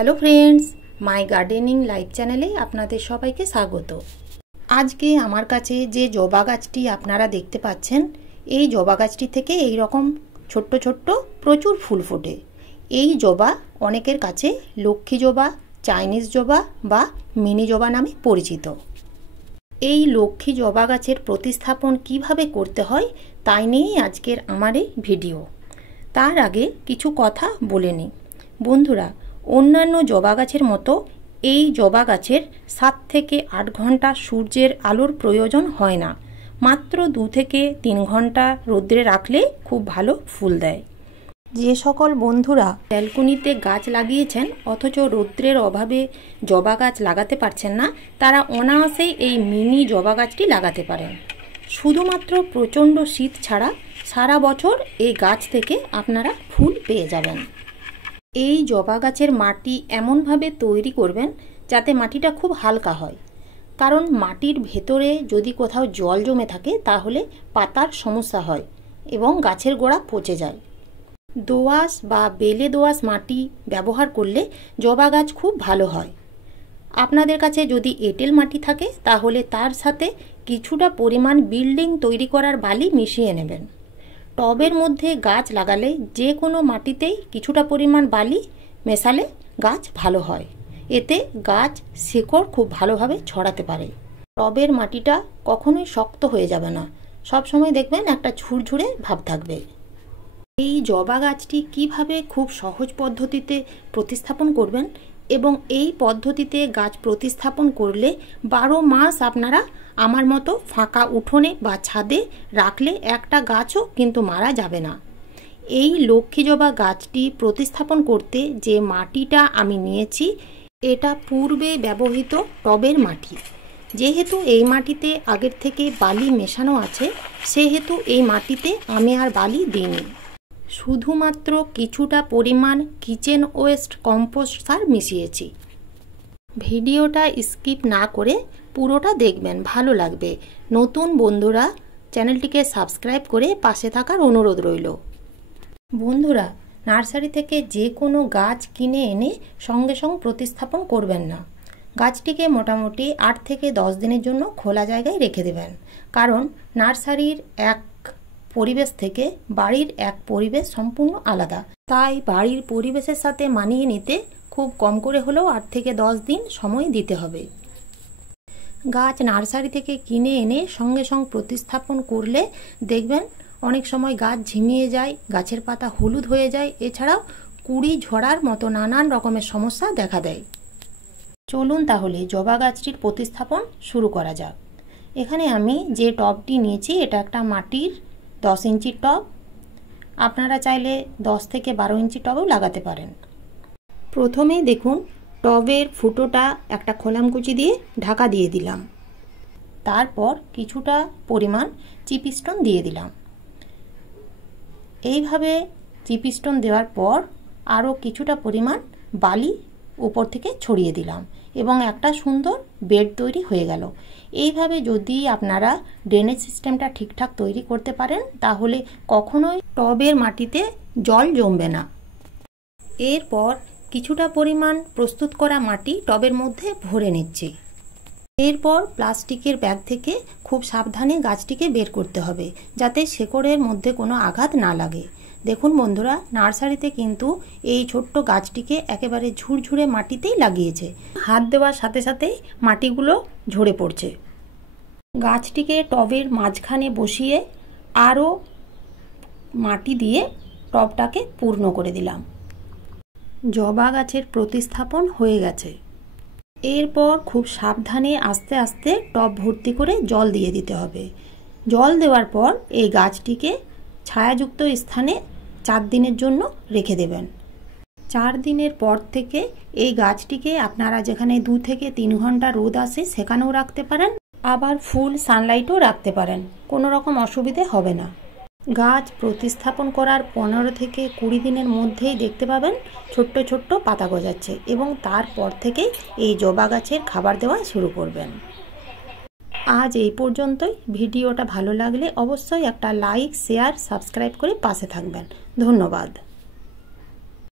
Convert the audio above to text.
Hello friends, মাই gardening live চ্যানেলে আপনাদের সবাইকে স্বাগত। আজকে আমার কাছে যে জবা গাছটি আপনারা দেখতে পাচ্ছেন, এই জবা গাছটি থেকে এই রকম ছোট্ট ছোট্ট প্রচুর ফুল ফোটে। এই জবা অনেকের কাছে লক্ষ্মী জবা, চাইনিজ জবা বা মিনি জবা নামে পরিচিত। এই লক্ষ্মী জবা গাছের প্রতিস্থাপন কিভাবে করতে হয় তাই নিয়েই আজকের আমার এই ভিডিও। তার আগে কিছু কথা বলে নিই। বন্ধুরা, অন্যান্য জবা গাছের মতো এই জবা গাছের 7 থেকে 8 ঘন্টা সূর্যের আলোর প্রয়োজন হয় না। মাত্র 2 থেকে 3 ঘন্টা রোদ্রে রাখলে খুব ভালো ফুল দেয়। যে সকল বন্ধুরা ব্যালকনিতে গাছ লাগিয়েছেন অথচ রৌদ্রের অভাবে জবা গাছ লাগাতে পারছেন না, তারা অনায়াসেই এই মিনি জবা গাছটি লাগাতে পারেন। শুধুমাত্র প্রচণ্ড শীত ছাড়া সারা বছর এই গাছ থেকে আপনারা ফুল পেয়ে যাবেন। এই জবা গাছের মাটি এমনভাবে তৈরি করবেন যাতে মাটিটা খুব হালকা হয়, কারণ মাটির ভেতরে যদি কোথাও জল জমে থাকে তাহলে পাতার সমস্যা হয় এবং গাছের গোড়া পচে যায়। দোআঁশ বা বেলে দোআঁশ মাটি ব্যবহার করলে জবা গাছ খুব ভালো হয়। আপনাদের কাছে যদি এঁটেল মাটি থাকে তাহলে তার সাথে কিছুটা পরিমাণ বিল্ডিং তৈরি করার বালি মিশিয়ে নেবেন। টবের মধ্যে গাছ লাগালে যে কোনো মাটিতেই কিছুটা পরিমাণ বালি মেশালে গাছ ভালো হয়। এতে গাছ শিকড় খুব ভালোভাবে ছড়াতে পারে। টবের মাটিটা কখনোই শক্ত হয়ে যাবে না, সবসময় দেখবেন একটা ঝুরঝুরে ভাব থাকবে। এই জবা গাছটি কিভাবে খুব সহজ পদ্ধতিতে প্রতিস্থাপন করবেন এবং এই পদ্ধতিতে গাছ প্রতিস্থাপন করলে 12 মাস আপনারা আমার মতো ফাঁকা উঠোনে বা ছাদে রাখলে একটা গাছও কিন্তু মারা যাবে না। এই লক্ষ্মী জবা গাছটি প্রতিস্থাপন করতে যে মাটিটা আমি নিয়েছি এটা পূর্বে ব্যবহৃত টবের মাটি। যেহেতু এই মাটিতে আগের থেকে বালি মেশানো আছে, সেহেতু এই মাটিতে আমি আর বালি দিইনি। শুধুমাত্র কিছুটা পরিমাণ কিচেন ওয়েস্ট কম্পোস্ট সার মিশিয়েছি। ভিডিওটা স্কিপ না করে পুরোটা দেখবেন, ভালো লাগবে। নতুন বন্ধুরা চ্যানেলটিকে সাবস্ক্রাইব করে পাশে থাকার অনুরোধ রইল। বন্ধুরা, নার্সারি থেকে যে কোনো গাছ কিনে এনে সঙ্গে সঙ্গে প্রতিস্থাপন করবেন না। গাছটিকে মোটামুটি 8 থেকে 10 দিনের জন্য খোলা জায়গায় রেখে দেবেন, কারণ নার্সারির এক পরিবেশ থেকে বাড়ির এক পরিবেশ সম্পূর্ণ আলাদা। তাই বাড়ির পরিবেশের সাথে মানিয়ে নিতে খুব কম করে হলেও 8 থেকে 10 দিন সময় দিতে হবে। গাছ নার্সারি থেকে কিনে এনে সঙ্গে সঙ্গে প্রতিস্থাপন করলে দেখবেন অনেক সময় গাছ ঝিমিয়ে যায়, গাছের পাতা হলুদ হয়ে যায়, এছাড়াও কুড়ি ঝরার মতো নানান রকমের সমস্যা দেখা দেয়। চলুন তাহলে জবা গাছটির প্রতিস্থাপন শুরু করা যাক। এখানে আমি যে টবটি নিয়েছি এটা একটা মাটির 10 ইঞ্চির টব। আপনারা চাইলে 10 থেকে 12 ইঞ্চি টবেও লাগাতে পারেন। প্রথমেই দেখুন টবের ফুটোটা একটা খোলামকুচি দিয়ে ঢাকা দিয়ে দিলাম। তারপর কিছুটা পরিমাণ চিপস্টোন দিয়ে দিলাম। এইভাবে চিপস্টোন দেওয়ার পর আরও কিছুটা পরিমাণ বালি উপর থেকে ছড়িয়ে দিলাম এবং একটা সুন্দর বেড তৈরি হয়ে গেল। এইভাবে যদি আপনারা ড্রেনেজ সিস্টেমটা ঠিকঠাক তৈরি করতে পারেন তাহলে কখনোই টবের মাটিতে জল জমবে না। এরপর কিছুটা পরিমাণ প্রস্তুত করা মাটি টবের মধ্যে ভরে নিচ্ছি। এরপর প্লাস্টিকের ব্যাগ থেকে খুব সাবধানে গাছটিকে বের করতে হবে যাতে শেকড়ের মধ্যে কোনো আঘাত না লাগে। দেখুন বন্ধুরা, নার্সারিতে কিন্তু এই ছোট্ট গাছটিকে একেবারে ঝুরঝুরে মাটিতেই লাগিয়েছে। হাত দেওয়ার সাথে সাথেই মাটিগুলো ঝরে পড়ছে। গাছটিকে টবের মাঝখানে বসিয়ে আরও মাটি দিয়ে টবটাকে পূর্ণ করে দিলাম। জবা গাছের প্রতিস্থাপন হয়ে গেছে। এরপর খুব সাবধানে আস্তে আস্তে টব ভর্তি করে জল দিয়ে দিতে হবে। জল দেওয়ার পর এই গাছটিকে ছায়াযুক্ত স্থানে 4 দিনের জন্য রেখে দেবেন। 4 দিনের পর থেকে এই গাছটিকে আপনারা যেখানে 2 থেকে 3 ঘন্টা রোদ আসে সেখানেও রাখতে পারেন, আবার ফুল সানলাইটও রাখতে পারেন, কোনো রকম অসুবিধে হবে না। গাছ প্রতিস্থাপন করার 15 থেকে 20 দিনের মধ্যেই দেখতে পাবেন ছোট্ট ছোট্ট পাতা গজাচ্ছে এবং তারপর থেকেই এই জবা গাছের খাবার দেওয়া শুরু করবেন। আজ এই পর্যন্তই। ভিডিওটা ভালো লাগলে অবশ্যই একটা লাইক, শেয়ার, সাবস্ক্রাইব করে পাশে থাকবেন। ধন্যবাদ।